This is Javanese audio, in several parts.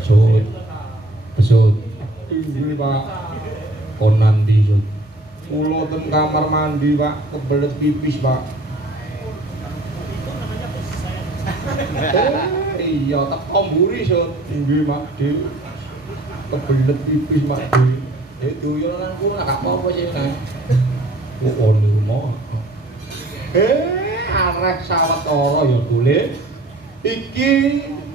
Sud, besut. Inggih, Pak. Kon nanti Sud. Kula ten kamar mandi, Pak, kebelet pipis, Pak. Iya, teko mburi, Sud. Inggih, Mak De. Kebelet pipis, Mak De. Doyan nang kono gak apa-apa sih, Nang. Kok ono mau. Arek sawetara ya boleh. Iki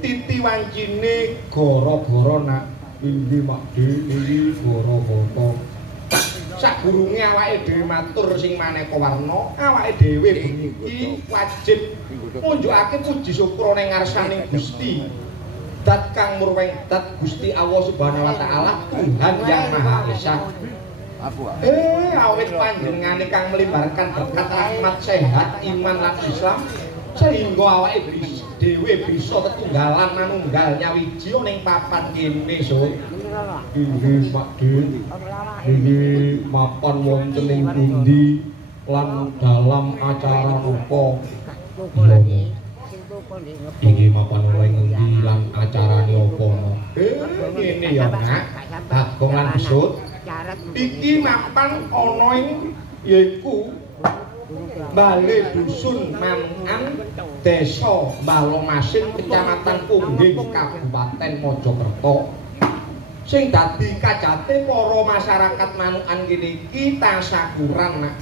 titi wancine gara-gara nak. Inggih, Mak De, iki gara-gara sadurunge awake dhewe matur sing maneka warna, awake dhewe bengi iki wajib nunjukake puji syukur ning ngarsaning Gusti. Dat kang murweng dat Gusti Allah Subhanahu wa taala, Tuhan yang Maha Esa. Awit panjenengane kang melibarkan berkat rahmat sehat iman lan Islam sehingga awake dhewe bisa tetunggalan manunggal nyawiji ning papan kene, Sob. Inggih, Pak De. Niki mapan wonten ing pundi lan dalam acara apa? Iki mapan oleh ngendi lan acarane apa? Ngene ya, Nak. Bagong lan besut. Iki mapan ana ing yaiku Bale Dusun Manukan, Desa Balomasin, Kecamatan Pungging, Kabupaten Mojokerto. Sing dadi kajate para masyarakat Manukan kene iki tasakuran, Nak.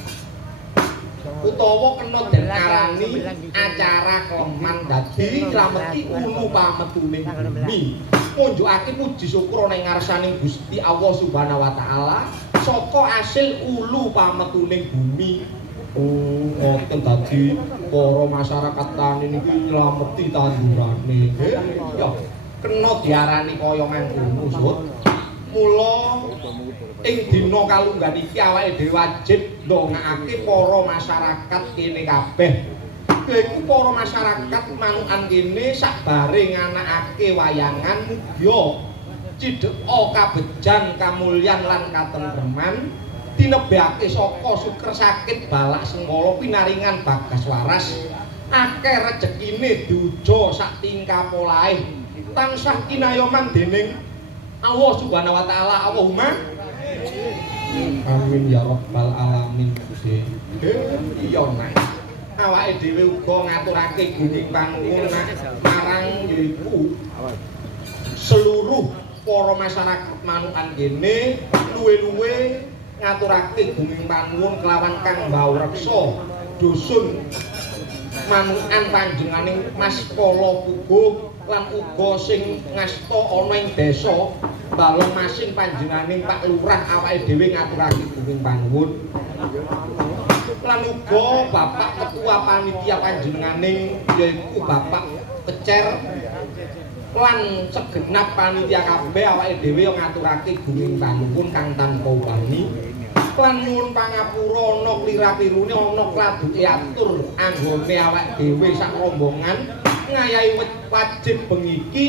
Utawa kena den arani acara kleman dadi nglameti ulu pametuning bumi. Nunjukake puji syukur ning ngarsaning Gusti Allah Subhanahu wa taala saka asil ulu pametuning bumi. Ngoten dadi para masyarakat tani niki nylameti tandurane. Ya, kena diarani kaya mangkono, Sud. Mula ing dina kalunggan iki awake dhewe wajib ndongakake para masyarakat kene kabeh. Yaiku para masyarakat Manukan kene sakbare nganakake wayangan muga cidheka kabejan kamulyan lan katentreman tinebake saka suker sakit balak sengkala pinaringan bagas waras akeh rejekine duja sak tingkah polahe tansah kinayoman dening Allah Subhanahu wa taala. Allahumma amin ya rabbal alamin. Gusti iya, Nak. Awake dhewe uga ngaturake gunging panuwun marang yaiku seluruh para masyarakat Manukan kene luwe-luwe ngaturake gunging panuwun kelawan kang mbawreksa dusun Manukan panjenenganing Mas Kala Puguh lan uga sing ngasta ana ing desa Balomasin panjenenganing Pak Lurah awake dhewe ngaturake gunging panuwun lan uga Bapak Ketua Panitia panjenenganing yaiku Bapak Kecer lan segenap panitia kabeh awake dhewe ngaturake gunging panuwun kang tanpa upami lan nyuwun pangapura ana klira-klirune ana kladuke atur anggone awake dhewe sak rombongan ngayahi wajib bengi iki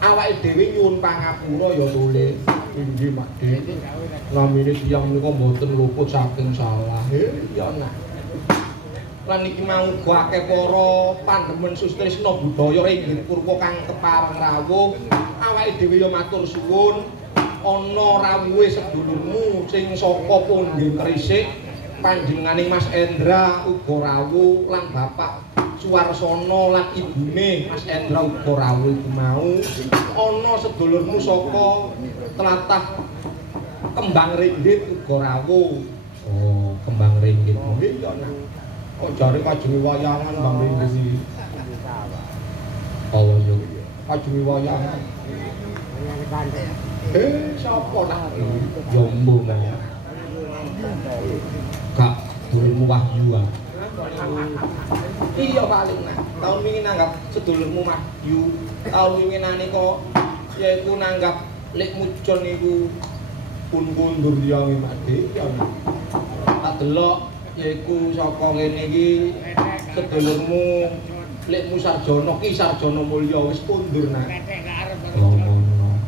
awake dhewe nyuwun pangapura ya boleh. Inggih, Mak De. Namine tiyang menika mboten luput saking salah. Iya, Nak. Lan iki mau uga akeh para pandhemen sustresna budaya ringgit purwa kang kepareng rawuh awake dhewe ya matur suwun ana rawuhe sedulurmu sing saka Pungging Krisik panjenenganing Mas Endra uga rawuh lan Bapak Suwarsono lan ibune Mas Endra uga rawuh iku mau ana sedulurmu saka tlatah Kembang Ringgit uga rawuh. Oh, Kembang Ringgit. Nggih ya, Nak. Kok jare kajengi wayangan Bang Ringgit. Allah yo. Kajengi wayangan. Sapa nak? Jombo mau. Kak, dulurmu Wahyu ah. Iya paling, Nak. Tahun wingi nanggap sedulurmu Wahyu. Tahun wingi kok yaiku nanggap Lek Mujon niku pun mundur yang Mak De. Tak delok yaiku saka kene iki sedulurmu Lek Musarjono Ki Sarjono Mulya wis kundur, Nak. Oh, ngono.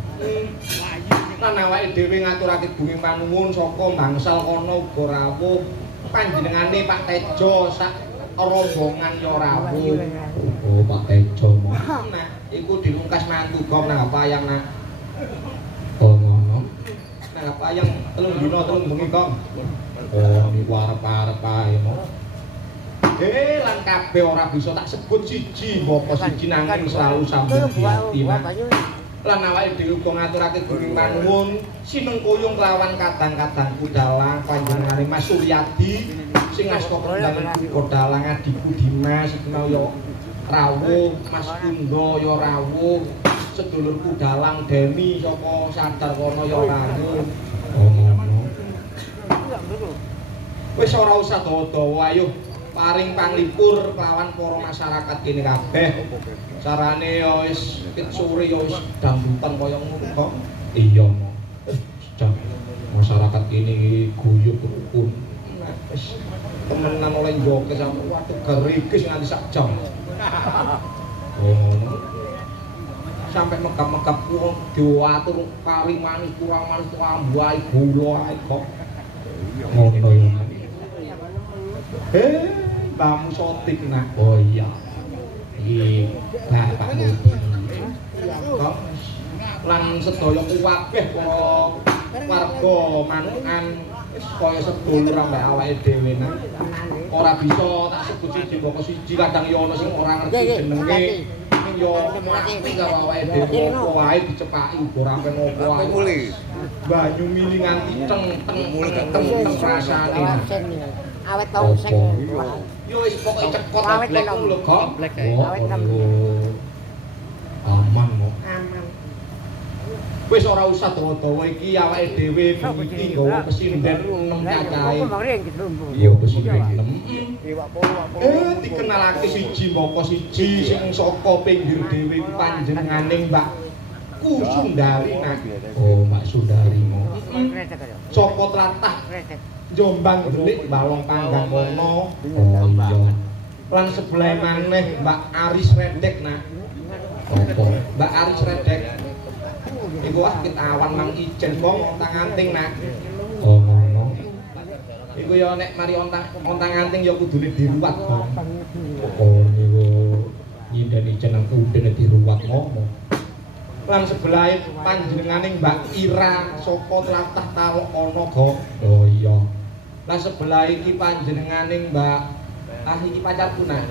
Lan awake dhewe ngaturake gunging panuwun saka bangsal kono uga rawuh panjenengane Pak Tejo sak rombongan ya rawuh. Oh, Pak Tejo. Nah, iku dilungkas mantu Gong nang payang nak. Oh ngono. Nang payang 3 dina 3 bengi Gong. Oh niku arep-arep ae mo. Lan kabeh ora bisa tak sebut siji mboko siji nanging selalu sambung diati nak. Lan awake dhewe uga ngaturake Gunung Mangun sinengkuyung kelawan kadang-kadang Kudalang panjenengane Mas Suryadi sing asta kendang Kudalang adikku Dimas iku mau ya rawuh Mas Kunda ya rawuh sedulur Kudalang Deni saka Sadar kono ya rawuh. Oh ngono. Wis ora usah dawa-dawa ayo paring panglipur kelawan para masyarakat kene kabeh. Carane ya wis sore ya wis dangdutan kaya ngono kok. Iya mo. Jam masyarakat ini guyub rukun. Wis temenan oleh njoke sampe waduh gerigis nganti sak jam. Oh ngono. Sampai megap-megap wong diwatur paring manis kurang manis ambahe gula ae kok. Ngono ya. Mbahmu Sotik nak. Oh iya. Iki Bapak Mudi. Kok lan sedaya kuwabeh para warga Manukan wis kaya sedulur ambek awake dhewe nak. Ora bisa tak sebut siji mboko siji kadang ya ana sing ora ngerti jenenge. Ning yo mati karo awake dhewe apa wae dicepaki uga ora ben apa wae. Banyu mili nganti teng rasane. Awet tau sing Yo wis pokoke cepot blek lho kok. Aman mo. aman. Wis ora usah dawa-dawa iki awake dhewe iki nggawa pesinden 6 cacahe. Iya pesinden 6. Dikenalake siji mboko siji sing saka pinggir dhewe panjenenganing Mbak Kusundari nak. Oh Mbak Sundari mo. Saka tlatah Jombang Delik Balong Panggang kono. Oh iya. Lan sebelah maneh Mbak Aris Redek nak. Apa? Mbak Aris Redek. Iku kita awan Mang Ijen kong ontang-anting nak. Oh ngono. Iku ya nek mari ontang-anting ya kudune diruwat kong. Oh niku nyindeni jeneng udene diruwat ngomong. Lan sebelah panjenenganing Mbak Ira saka tlatah Talok kono kok. Oh iya. Lan sebelah iki panjenenganing Mbak iki pacarku nak.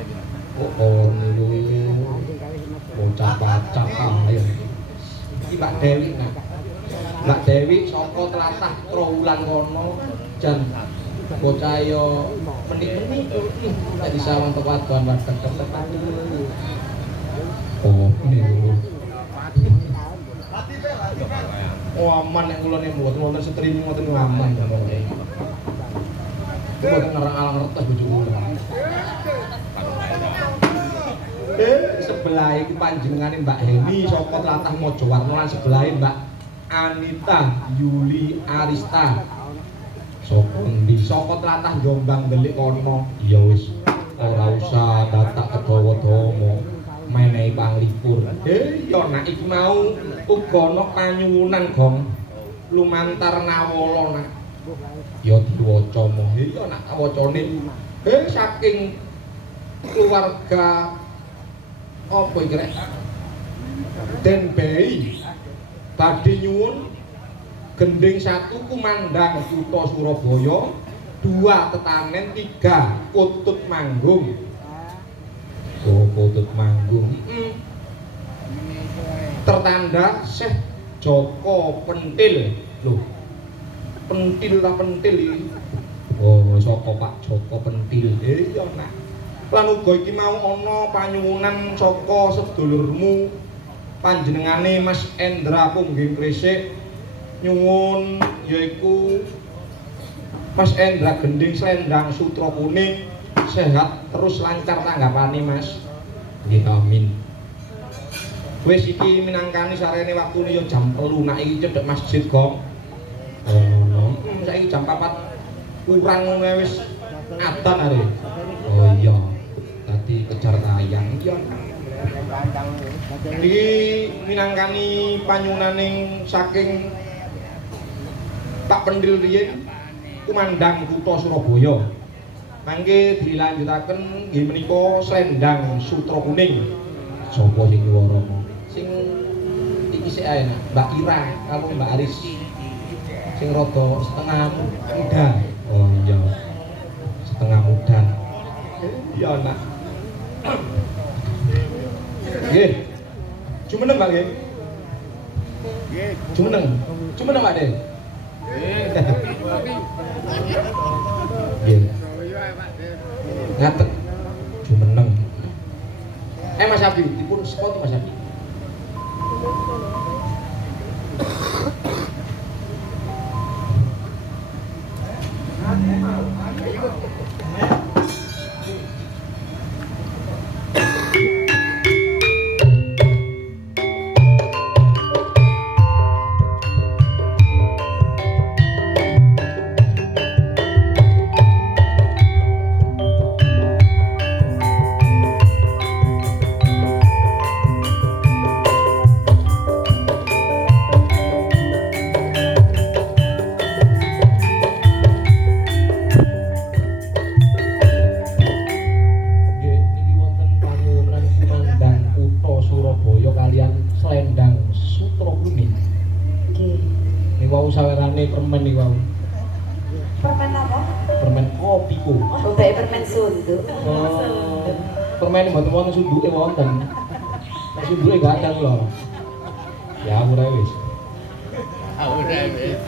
Oh niku bocah-bocah ayo. Iki Mbak Dewi nak. Mbak Dewi saka tlatah Trowulan kono jan bocah yo menik-menik dadi sawang tewadon wadeg-wadeg. Oh niku. Oh aman nek kula nek mboten wonten streaming ngoten aman. Mboten ngarang-arang ngertes bojo kula. Sebelah iki panjenengane Mbak Heni saka tlatah Mojowarno lan sebelah Mbak Anita Yuli Arista Saka endi? saka tlatah Jombang Delik kono. Ya wis ora usah dadak kedawa-dawa menehi panglipur. Ya nak iku mau uga ana panyuwunan Gong lumantar Nawala nak. Ya diwaca mo. Iya nak wacane saking keluarga apa iki rek Den Bei badhe nyuwun gending 1 kumandang kutha Surabaya, 2 tetanen, 3 Kutut Manggung. Oh Kutut Manggung. Tertanda Syekh Joko Pentil. Loh. Pentil ta pentil iki. Oh saka Pak Joko Pentil. Iya nak. Lan uga iki mau ana panyuwunan saka sedulurmu panjenengane Mas Endra Pungging Kresik nyuwun yaiku Mas Endra Gending Slendang Sutra Kuning sehat terus lancar tanggapane Mas. Nggih amin. Wis iki minangkani sarene waktune ya jam 3 nak iki cedhek masjid Gong. Oh ngono. Saiki jam 4 kurang ngono wis adan are. Oh iya. Tadi kejar tayang. Iya. Iki minangkani panyunaning saking Pak Pendil riyen kumandang kutha Surabaya. Mangke dilanjutaken nggih menika Slendang Sutra Kuning. Sapa sing nyuwara? sik ae Mbak Ira karo Mbak Aris. Sing rada setengah muda. Oh iya. Setengah muda. Iya nak. Nggih. Jumeneng Pak nggih. Nggih. Jumeneng. Jumeneng Pak Den. Nggih. Ngatek. Jumeneng. Mas Abi, dipun spot Mas Abi. Sawerane permen iki wae. Permen apa? Permen kopi ku. Oh, bae permen sundu. Permen mboten wonten sunduke wonten. Nek sunduke gak ada lho. Ya ora wis. Ora wis.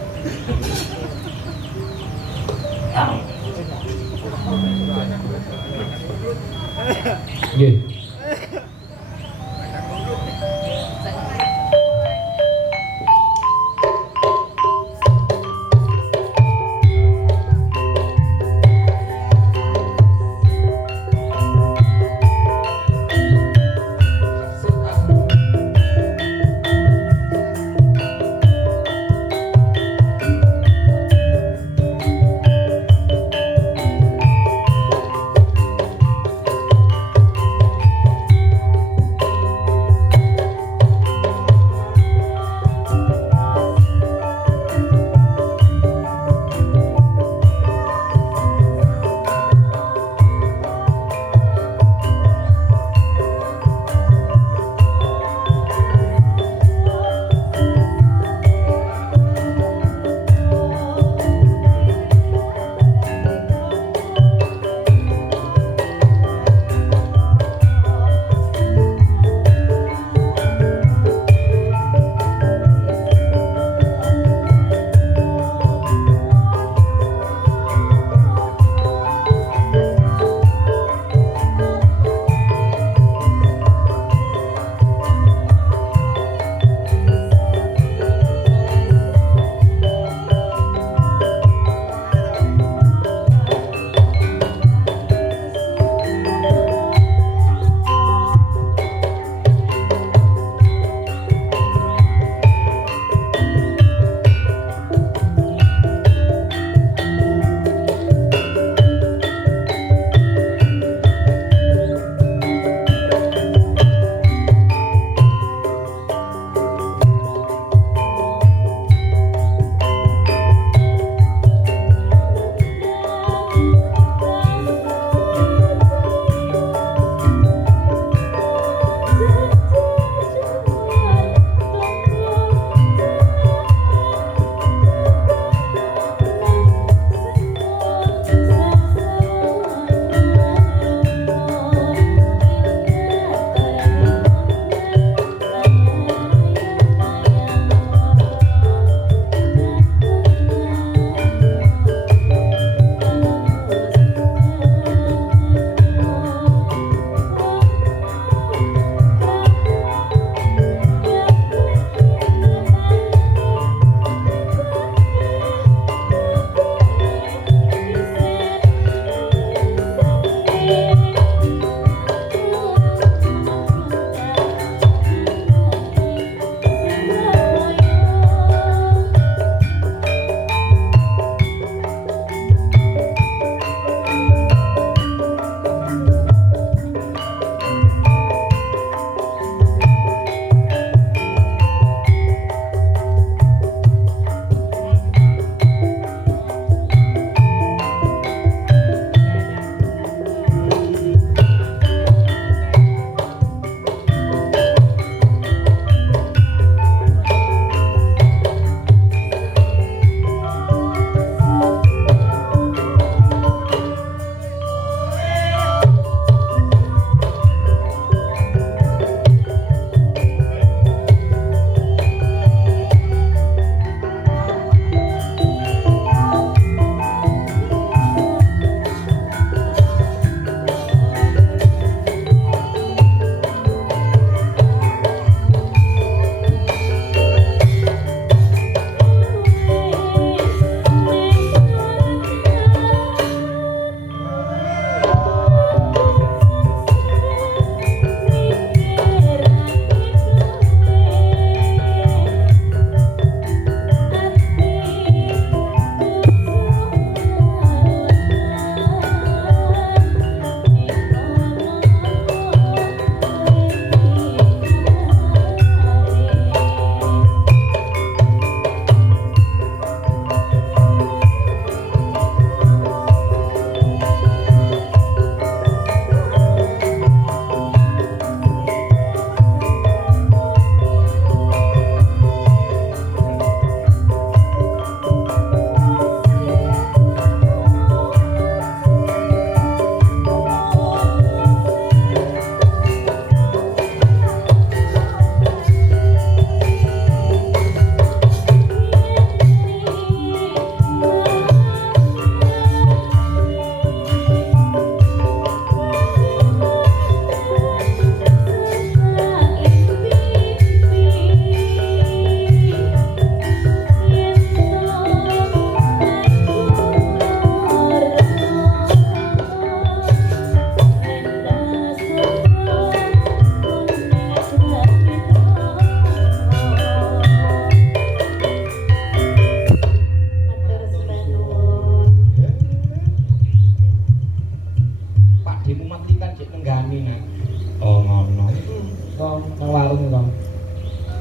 Nggih.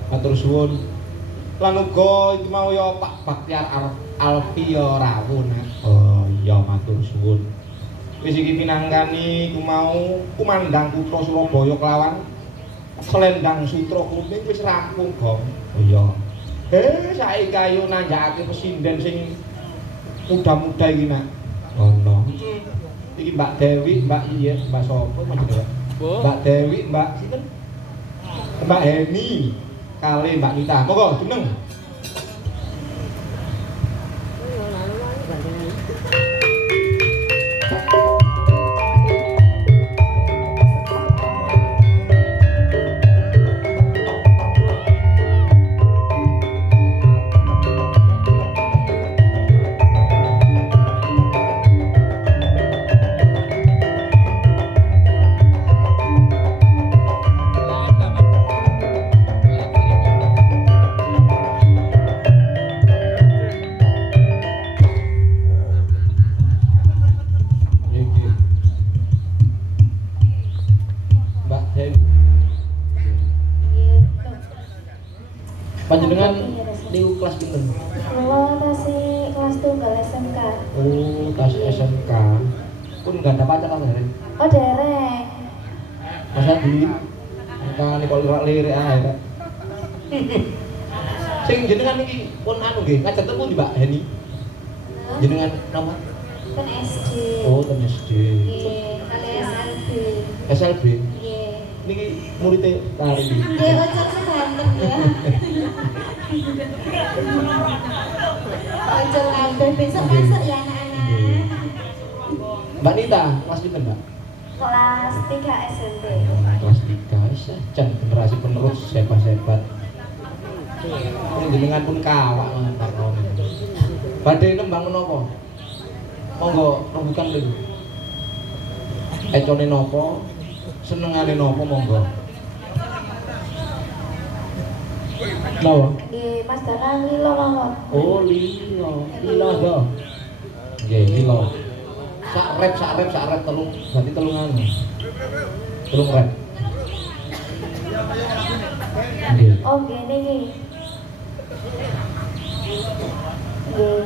Matur suwun. Lan uga iki mau ya Pak Baktiar Alfio Rawun. Oh iya matur suwun. Wis iki pinanggani iku mau Kumandang Putra Surabaya kelawan Selendang Sutra Kuning wis rampung, Gong. Oh iya. Saiki ayo nanjakake pesinden sing muda-muda iki nak. Ono. Iki Mbak Dewi, Mbak iya, Mbak sapa jenenge? Mbak Dewi, Mbak sinten? Mbak Heni kali Mbak Nita. Monggo jeneng. Panjenengan niku kelas pinten? Kula tasih kelas tunggal SMK. Oh, tas SMK. Pun enggak ada pacar kan, Rek? Oh, dereng. Masa di kan kok lirik ae, Kak. Sing jenengan iki pun anu nggih, ngajar pun di Mbak Heni. Jenengan nama? Kan SD. Oh, ten SD. Nggih, kali SLB. SLB. Nggih. Niki muridé tari. Nggih, ojok sedanten ya. Ojok kabeh besok masuk ya anak-anak. Mbak Nita, kelas pinten, Mbak? Kelas 3 SMP. Kelas 3, jan generasi penerus hebat-hebat. Ini jenengan pun kawak ngantar kawan. Badhe nembang menapa? Monggo rembukan lho. Econe napa? Senengane napa monggo? Napa? Nggih, Mas Danang lilo mawon. Oh, lilo. Lilo to. Nggih, lilo. Sak rep telung, berarti telungan. Telung rep. Nggih. Oh, nggih niki. Nggih.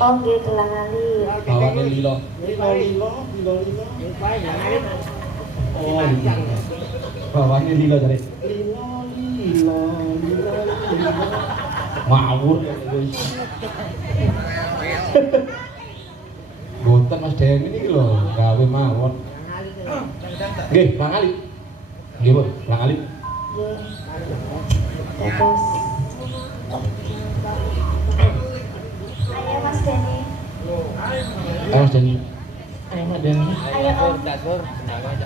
Oh, nggih gelang alit. Bawane lilo. Lilo. Oh, lilo. Bawane lilo jare. Lilo. Ngawur wis. Boten Mas Dewi niki lho, gawe mawon. Nggih, Bang Ali. Nggih, Bu, Bang Ali. Nggih. Terus. Ayo Mas Deni. Ayo Mas Deni. Ayo Mas Deni. Ayo Om.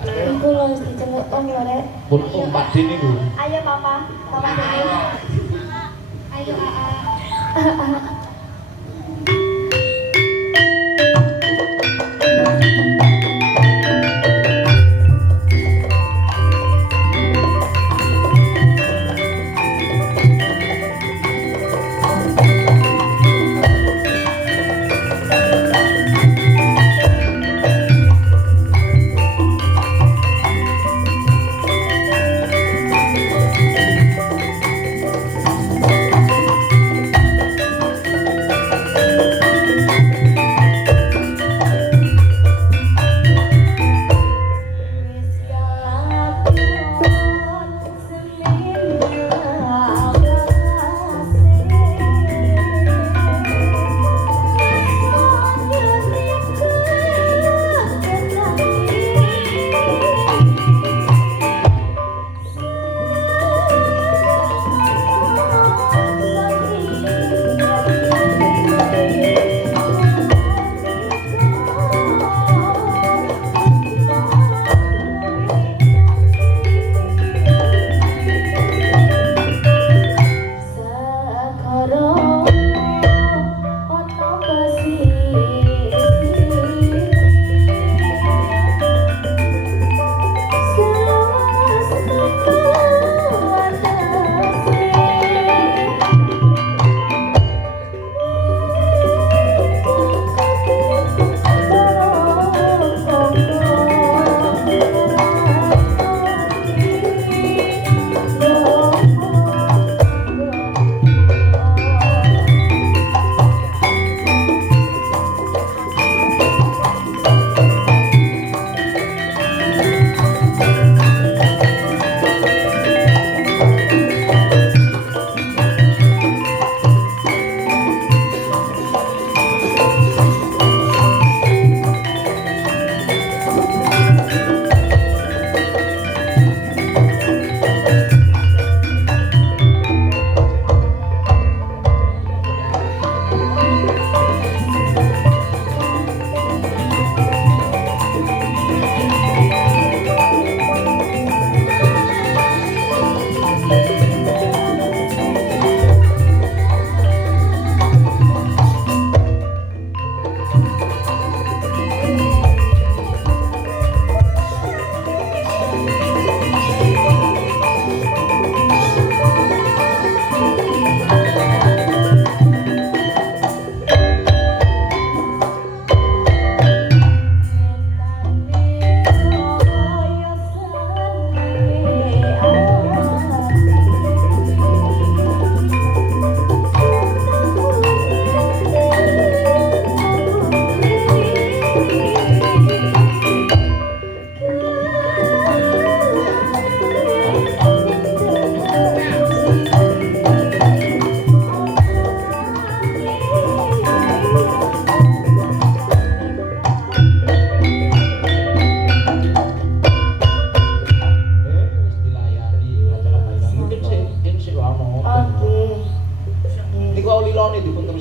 Iku lho wis diceluk Om lho Rek. Pun Pak Deni niku. Ayo Papa. Papa Deni. Ayo AA.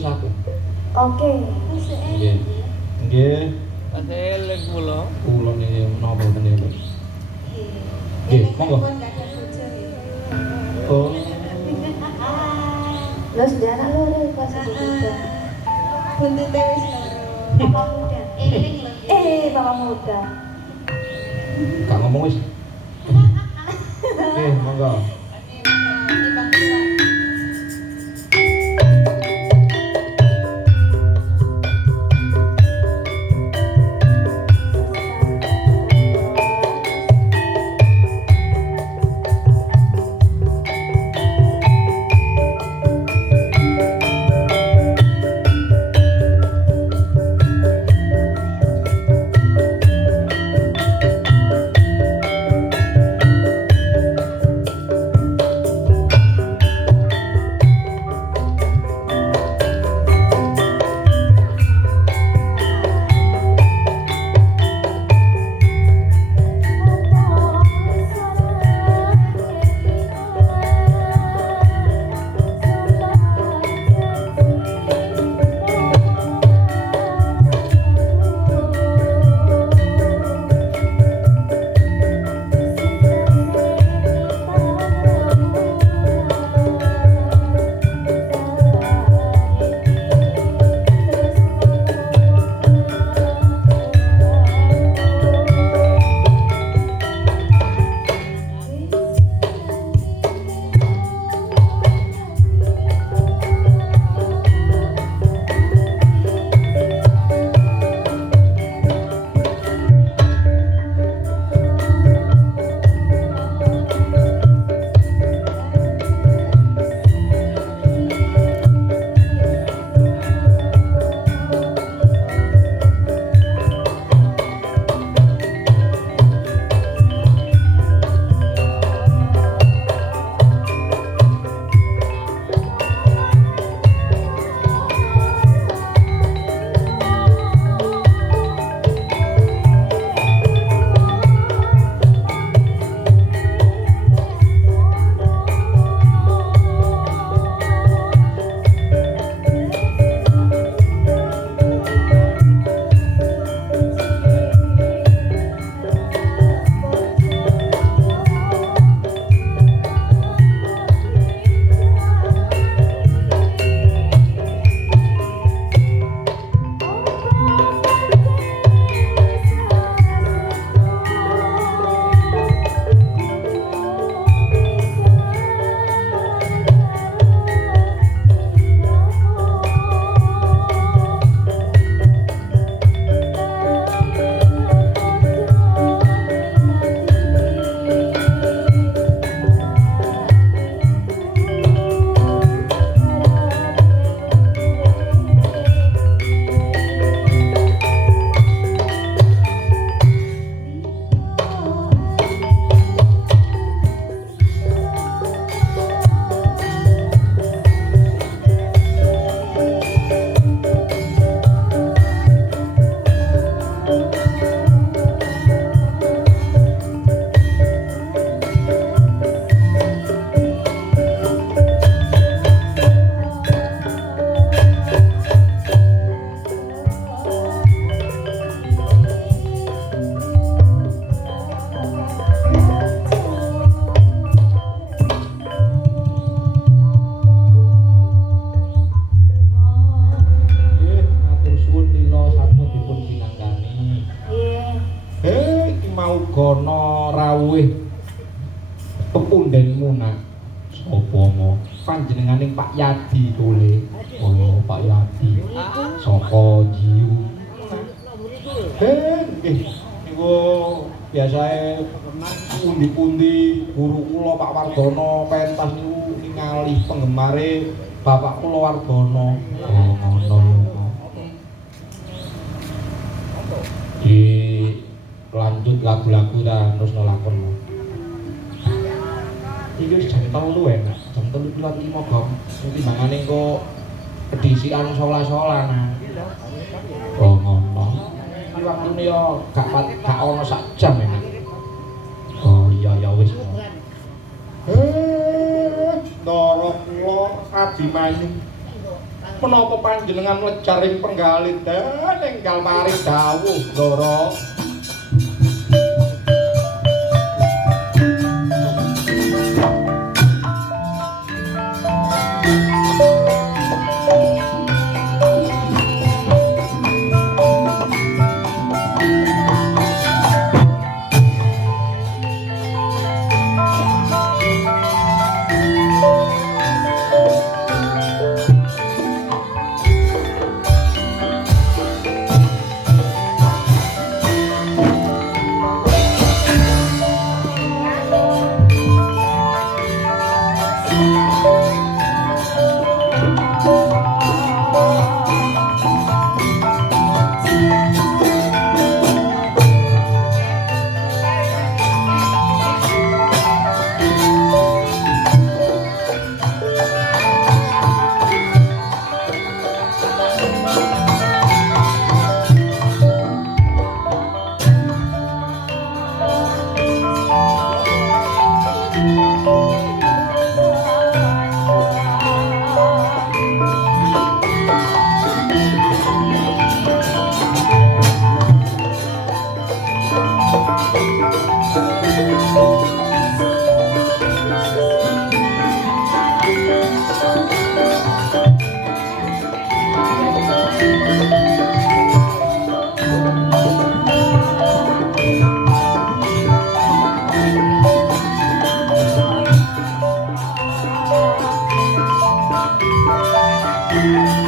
aku. Oke. Nggih. Nggih. Pas eling kula. Kula niki menapa menika. Nggih, monggo. Oh. Lo sudah anak lo pas sudah. Buntute wis bapak muda. Eling lho. Bapak muda. Gak ngomong wis. Nggih, monggo. gono rawuh pepundenmu nak sapa mo panjenenganing Pak Yadi tole. Oh Pak Yadi saka Jiu niku biasae pundi-pundi guru kula Pak Wardono pentas niku ningali penggemare Bapak kula Wardono. Oh ngono. Lanjut lagu-lagu ta terus nelakon. Iki wis jam 3 enak, jam 3 lewat 5 gong. Timbangane engko pedisian sola-solan. Oh ngono. Iki waktune yo gak ono sak jam enak. Oh iya ya wis. Ndara kula Adi Manyu. menapa panjenengan lecaring penggalit enggal paring dawuh Ndara. Thank you.